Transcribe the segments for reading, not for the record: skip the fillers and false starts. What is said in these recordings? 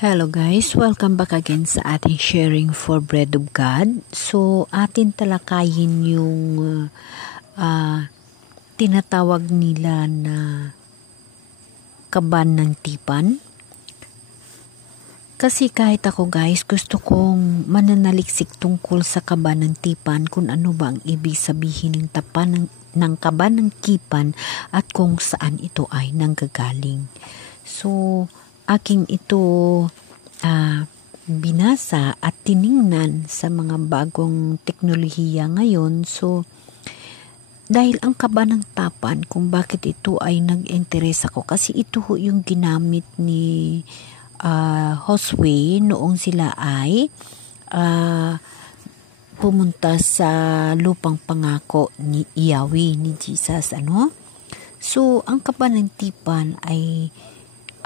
Hello guys, welcome back again sa ating sharing for Bread of God. So, atin talakayin yung tinatawag nila na kaban ng tipan. Kasi kahit ako guys, gusto kong mananaliksik tungkol sa kaban ng tipan, kung ano ba ang ibig sabihin ng ng kaban ng tipan at kung saan ito ay nanggagaling. So, aking ito binasa at tiningnan sa mga bagong teknolohiya ngayon. So, dahil ang kaba ng tapan, kung bakit ito ay nag-interest ako, kasi ito yung ginamit ni Josue noong sila ay pumunta sa lupang pangako ni Yahweh, ni Jesus. So, ang kaba ng tipan ay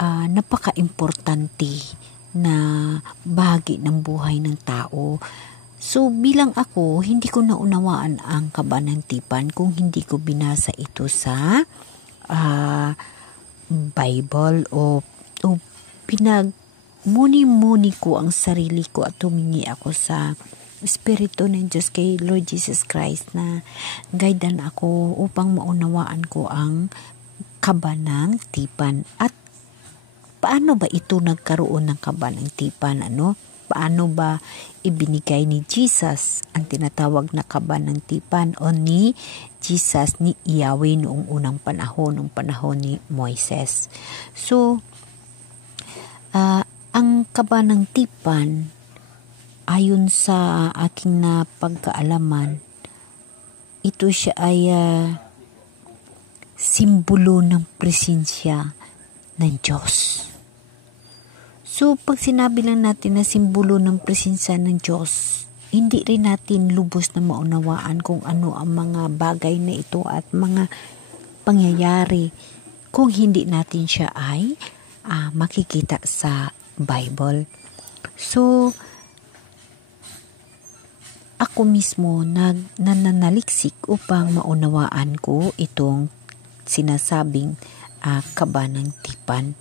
napaka-importante na bahagi ng buhay ng tao. So, bilang ako, hindi ko naunawaan ang kaba ng tipan kung hindi ko binasa ito sa Bible o pinagmuni-muni ko ang sarili ko at humingi ako sa Espiritu ng Diyos kay Lord Jesus Christ na guidean ako upang maunawaan ko ang kaba ng tipan. At paano ba ito nagkaroon ng kaba ng tipan? Paano ba ibinigay ni Jesus ang tinatawag na kaba ng tipan o ni Jesus, ni Yahweh noong unang panahon, noong panahon ni Moises? So, ang kaba ng tipan, ayon sa aking pagkaalaman, ito siya ay simbolo ng presensya ng Diyos. So, pag sinabi lang natin na simbolo ng presensya ng Diyos, hindi rin natin lubos na maunawaan kung ano ang mga bagay na ito at mga pangyayari kung hindi natin siya ay makikita sa Bible. So, ako mismo nananaliksik upang maunawaan ko itong sinasabing kaba ng tipan.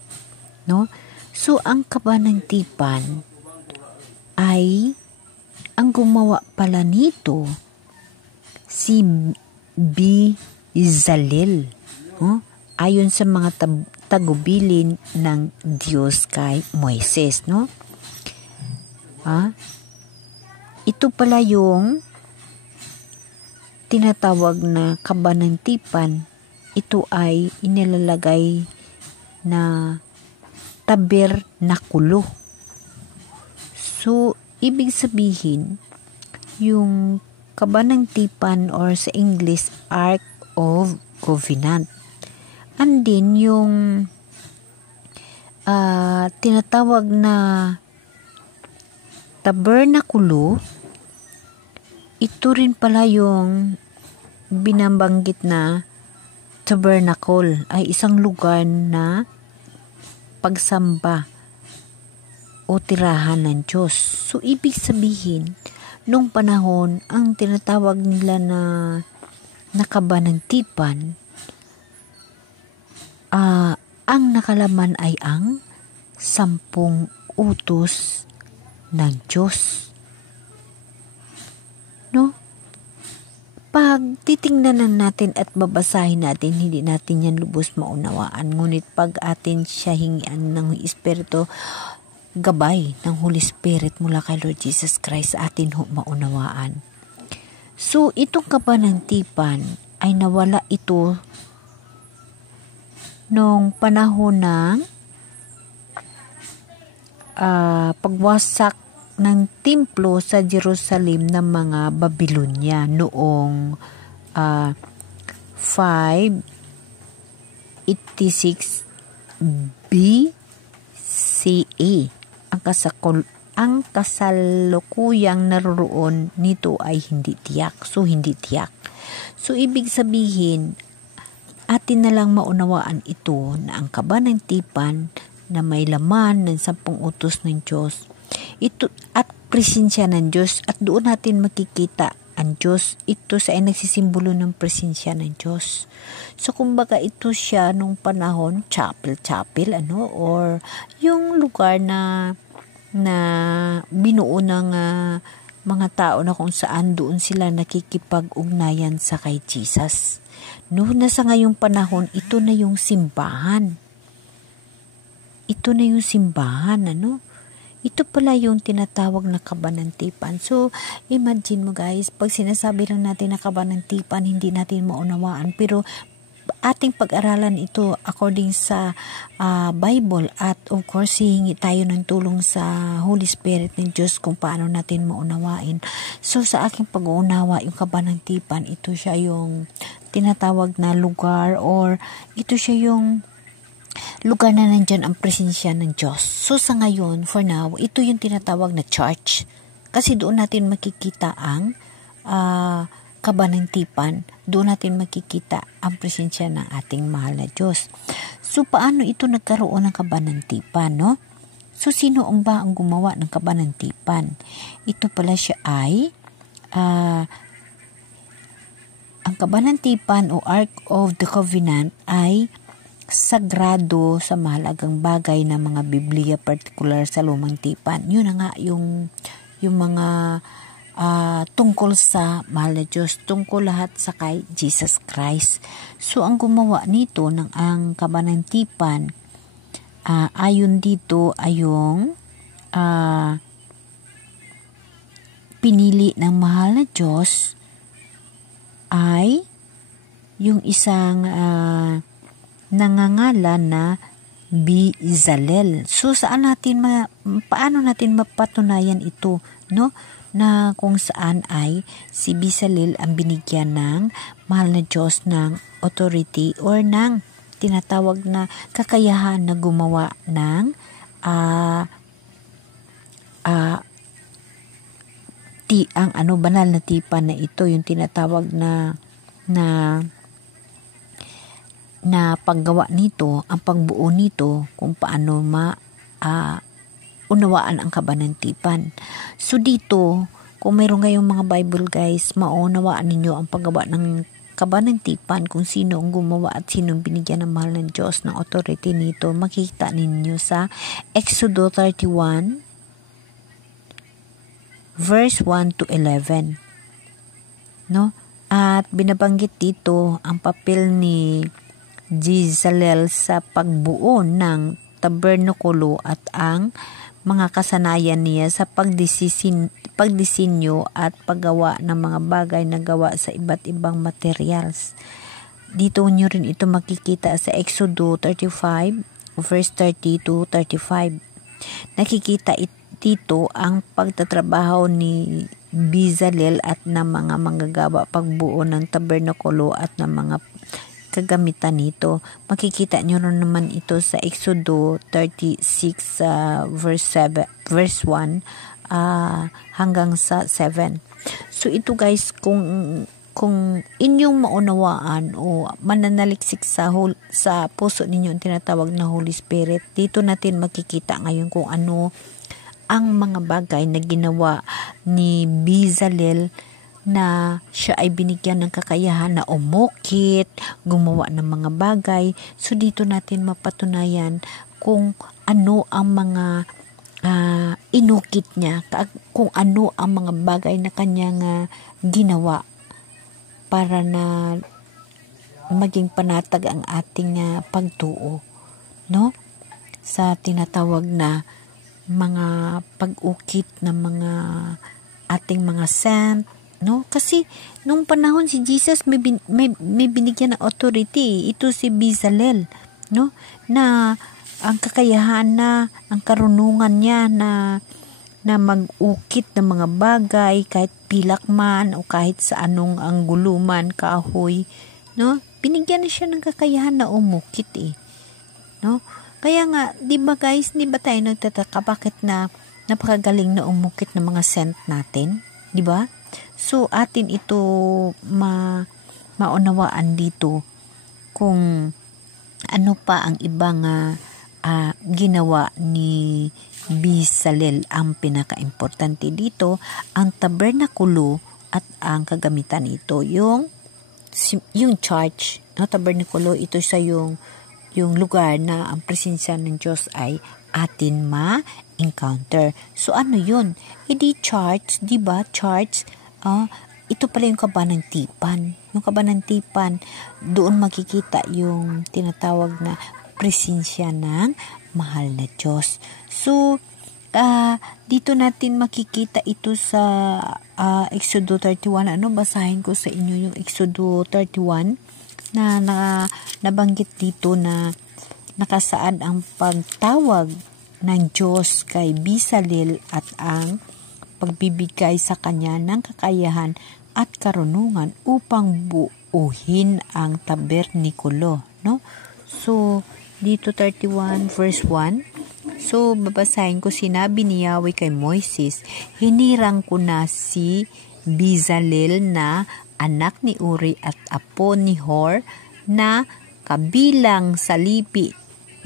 No? So, ang kaba ng tipan ay ang gumawa pala nito si Bezalel. Ayon sa mga tagubilin ng Diyos kay Moises. No? Ito pala yung tinatawag na kaba ng tipan. Ito ay inilalagay na tabernakulo. So, ibig sabihin, yung kaba ng tipan or sa English, Ark of Covenant. And then, yung tinatawag na tabernakulo, ito rin pala yung binabanggit na tabernacle ay isang lugar na pagsamba o tirahan ng Diyos. So, ibig sabihin, nung panahon, ang tinatawag nila na nakaba ng tipan, ang nakalaman ay ang 10 utos ng Diyos. No? Pag titingnan natin at babasahin natin, hindi natin yan lubos maunawaan. Ngunit pag atin siya hingian ng Espiritu, gabay ng Holy Spirit mula kay Lord Jesus Christ, atin maunawaan. So, itong kaba ng tipan ay nawala ito nung panahon ng pagwasak ng templo sa Jerusalem ng mga Babylonia noong 586 BCE. Ang kasalukuyang naroon nito ay hindi tiyak. So, hindi tiyak. So, ibig sabihin, atin na lang maunawaan ito na ang kaba ng tipan na may laman ng 10 utos ng Diyos, ito at presensya ng Diyos, at doon natin makikita ang Diyos. Ito sa ay nagsisimbolo ng presensya ng Diyos. So kumbaga ito siya nung panahon, chapel, or yung lugar na binuo ng mga tao na kung saan doon sila nakikipag-ugnayan sa kay Jesus. No, nasa ngayong panahon, ito na yung simbahan. Ito na yung simbahan, Ito pala yung tinatawag na kabanantipan. So, imagine mo guys, pag sinasabi lang natin na kabanantipan, hindi natin maunawaan. Pero, ating pag-aralan ito according sa Bible at of course, hihingi tayo ng tulong sa Holy Spirit ng Diyos kung paano natin maunawain. So, sa aking pag-uunawa, yung kabanantipan, ito siya yung tinatawag na lugar or ito siya yung lugar na nandyan ang presensya ng Diyos. So sa ngayon, for now, ito yung tinatawag na church. Kasi doon natin makikita ang kabanantipan. Doon natin makikita ang presensya ng ating mahal na Diyos. So paano ito nagkaroon ng kabanantipan, no? So sino ba ang gumawa ng kabanantipan? Ito pala siya ay ang kabanantipan o Ark of the Covenant ay sagrado sa mahalagang bagay ng mga Biblia, particular sa Lumang Tipan. Yun na nga yung mga tungkol sa mahal na Diyos, tungkol lahat sa kay Jesus Christ. So ang gumawa nito ng ang kabanantipan, ayon dito ay yung pinili ng mahal na Diyos ay yung isang nangangalan na Bezalel. So paano natin mapatunayan ito, no? Na kung saan ay si Bezalel ang binigyan ng mahal na Diyos ng authority or ng tinatawag na kakayahan na gumawa ng banal na tipan na ito, yung tinatawag na paggawa nito, ang pagbuo nito, kung paano unawaan ang kabanantipan. So dito, kung mayroon kayong mga Bible guys, maunawaan ninyo ang paggawa ng kabanantipan, kung sino ang gumawa at sino ang binigyan ng mahal ng Diyos ng authority nito. Makikita ninyo sa Exodo 31 verse 1 to 11. No? At binabanggit dito ang papel ni Bezalel sa pagbuo ng tabernakulo at ang mga kasanayan niya sa pagdisenyo at paggawa ng mga bagay na gawa sa iba't ibang materials. Dito nyo rin ito makikita sa Exodo 35 verse 30 to 35. Nakikita dito ang pagtatrabaho ni Bezalel at ng mga manggagawa pagbuo ng tabernakulo at ng mga kagamitan nito. Makikita nyo naman ito sa Exodo 36 verse 1 hanggang sa 7. So ito guys, kung inyong maunawaan o mananaliksik sa puso ninyo ang tinatawag na Holy Spirit, dito natin makikita ngayon kung ano ang mga bagay na ginawa ni Bezalel na siya ay binigyan ng kakayahan na umukit, gumawa ng mga bagay. So dito natin mapatunayan kung ano ang mga inukit niya, kung ano ang mga bagay na kanyang ginawa para na maging panatag ang ating pagtuo, no? Sa tinatawag na mga pag-ukit ng mga ating mga saint, no? Kasi nung panahon si Jesus may binigyan ng authority, ito si Bezalel, no? Na ang kakayahan na, ang karunungan niya na mag-ukit ng mga bagay, kahit pilak man o kahit sa anong angguluman, kahoy, no? Binigyan na siya ng kakayahan na umukit no? Kaya nga, di ba guys, di ba tayo nagtataka bakit na napakagaling na umukit ng mga saint natin? Di ba? So, atin ito maunawaan dito kung ano pa ang ibang ginawa ni Bezalel. Ang pinaka-importante dito, ang tabernakulo at ang kagamitan nito. Yung church, no, tabernakulo, ito sa yung lugar na ang presensya ng Diyos ay atin ma-encounter. So ano yun? Hindi church, di ba? Church, ito pala yung kaban ng tipan. Yung kaban ng tipan, doon makikita yung tinatawag na presensya ng mahal na Diyos. So, dito natin makikita ito sa Exodo 31. Basahin ko sa inyo yung Exodo 31 na nabanggit dito na nakasaad ang pagtawag ng Diyos kay Bezalel at ang pagbibigay sa kanya ng kakayahan at karunungan upang buuhin ang tabernikulo, no? So, dito 31 verse 1. So, babasahin ko, sinabi ni Yahweh kay Moises, hinirang ko na si Bezalel na anak ni Uri at apo ni Hur na kabilang sa lipi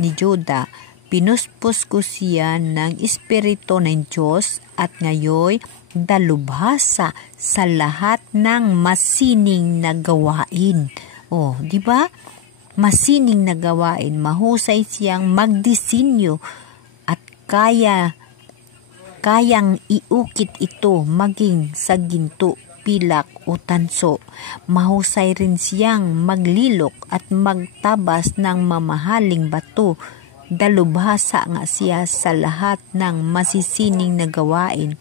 ni Juda. Pinuspos ko siya ng Espiritu ng Diyos at ngayon dalubhasa sa lahat ng masining na gawain. Di ba? Masining na gawain, mahusay siyang magdisenyo at kayang iukit ito maging sa ginto, pilak o tanso. Mahusay rin siyang maglilok at magtabas ng mamahaling bato. Dalubhasa nga siya sa lahat ng masisining na gawain.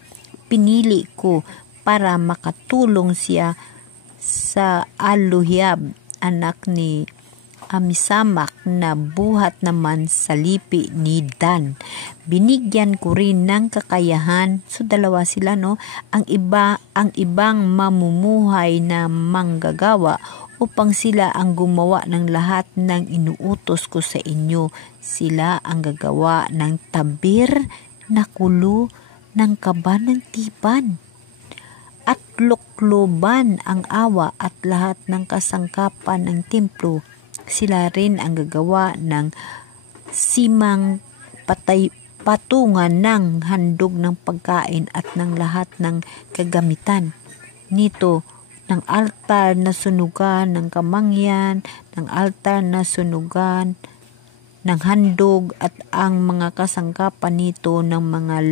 Pinili ko para makatulong siya sa Aluhiab, anak ni Amisamak, na buhat naman sa lipi ni Dan. Binigyan ko rin ng kakayahan, so dalawa sila, no, ang ibang mamumuhay na manggagawa upang sila ang gumawa ng lahat ng inuutos ko sa inyo. Sila ang gagawa ng tabernakulo ng kaban ng tipan at lukluban ang awa at lahat ng kasangkapan ng templo. Sila rin ang gagawa ng simang patungan ng handog ng pagkain at ng lahat ng kagamitan nito, ng altar na sunugan ng kamangyan, ng altar na sunugan ng handog at ang mga kasangkapan nito ng mga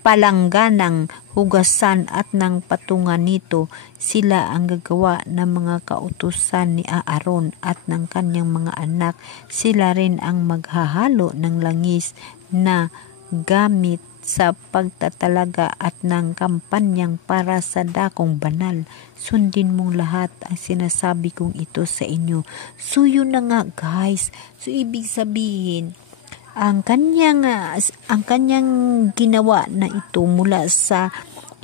palangganang hugasan at ng patungan nito. Sila ang gagawa ng mga kautusan ni Aaron at ng kanyang mga anak. Sila rin ang maghahalo ng langis na gamit sa pagtatalaga at ng kampanyang para sa dakong banal. Sundin mong lahat ang sinasabi kong ito sa inyo. So yun na nga, guys. So ibig sabihin, ang kanyang ginawa na ito mula sa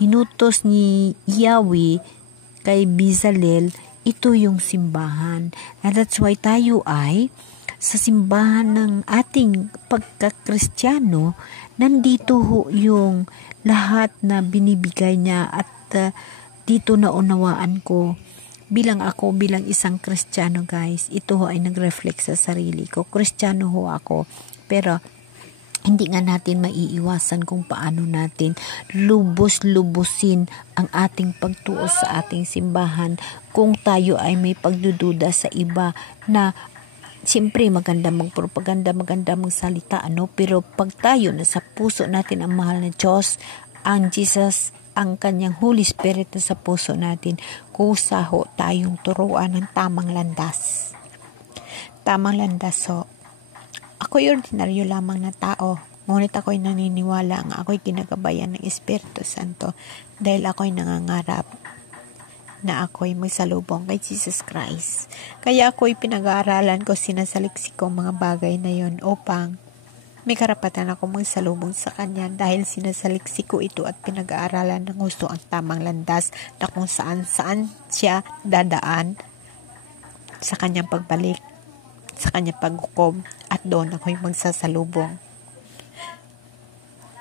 inutos ni Yahweh kay Bezalel, ito yung simbahan. And that's why tayo ay sa simbahan ng ating pagkakristyano, nandito yung lahat na binibigay niya at dito na unawaan ko bilang isang Kristiyano, guys. Ito ay nag-reflect sa sarili ko. Kristiyano ako. Pero hindi nga natin maiiwasan kung paano natin lubos-lubusin ang ating pagtuos sa ating simbahan kung tayo ay may pagdududa sa iba na siyempre maganda magpropaganda, maganda magsalita, pero pag tayo na sa puso natin ang mahal na Diyos, ang Jesus, ang kanyang Holy Spirit na sa puso natin, kusaho tayong turuan ng tamang landas. Tamang landas, ako'y ordinaryo lamang na tao, ngunit ako'y naniniwala nga ako'y ginagabayan ng Espiritu Santo dahil ako'y nangangarap na ako'y magsalubong kay Jesus Christ. Kaya ako'y pinag-aaralan ko, sinasaliksik ko mga bagay na yon upang may karapatan ako magsalubong sa Kanya dahil sinasaliksik ko ito at pinag-aaralan ng gusto ang tamang landas na kung saan siya dadaan sa Kanyang pagbalik, sa Kanyang paghukom, at doon ako'y magsasalubong.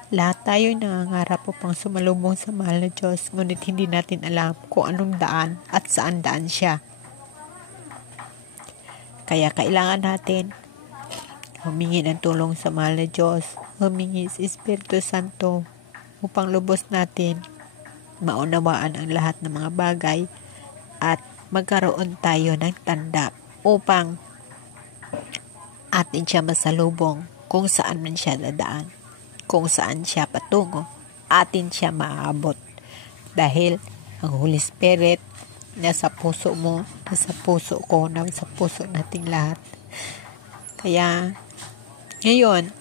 Lahat tayo'y nangangarap upang sumalubong sa mahal na Diyos, ngunit hindi natin alam kung anong daan at saan daan siya. Kaya kailangan natin humingi ng tulong sa mahal na Diyos, humingi sa Espiritu Santo upang lubos natin maunawaan ang lahat ng mga bagay at magkaroon tayo ng tanda upang atin siya masalubong kung saan man siya dadaan, kung saan siya patungo, atin siya maaabot. Dahil ang Holy Spirit nasa puso mo, nasa puso ko, nasa puso nating lahat. Kaya ngayon,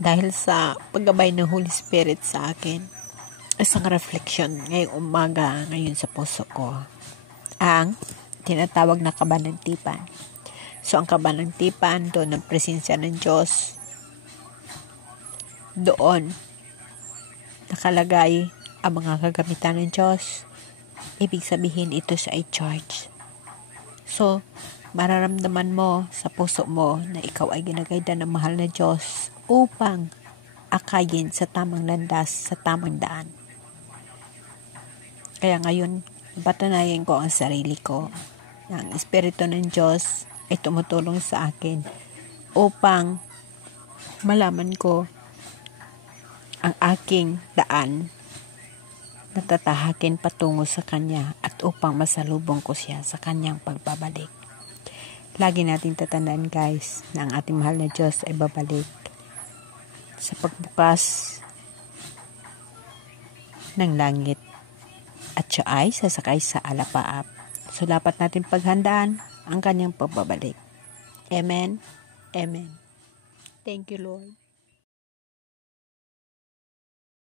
dahil sa paggabay ng Holy Spirit sa akin, isang reflection ngayong umaga ngayon sa puso ko, ang tinatawag na kabanantipan. So, ang kabanantipan, doon ang presensya ng Diyos. Doon nakalagay ang mga kagamitan ng Diyos. Ibig sabihin, ito siya ay charge. So, mararamdaman mo sa puso mo na ikaw ay ginagayda ng mahal na Diyos upang akayin sa tamang landas, sa tamang daan. Kaya ngayon, patunayan ko ang sarili ko na ang Espiritu ng Diyos ay tumutulong sa akin upang malaman ko ang aking daan na tatahakin patungo sa Kanya at upang masalubong ko siya sa Kanyang pagbabalik. Lagi natin tatandaan guys na ang ating mahal na Diyos ay babalik sa pagbukas ng langit at siya ay sasakay sa alapaap. So dapat natin paghandaan ang Kanyang pagbabalik. Amen. Amen. Thank you, Lord.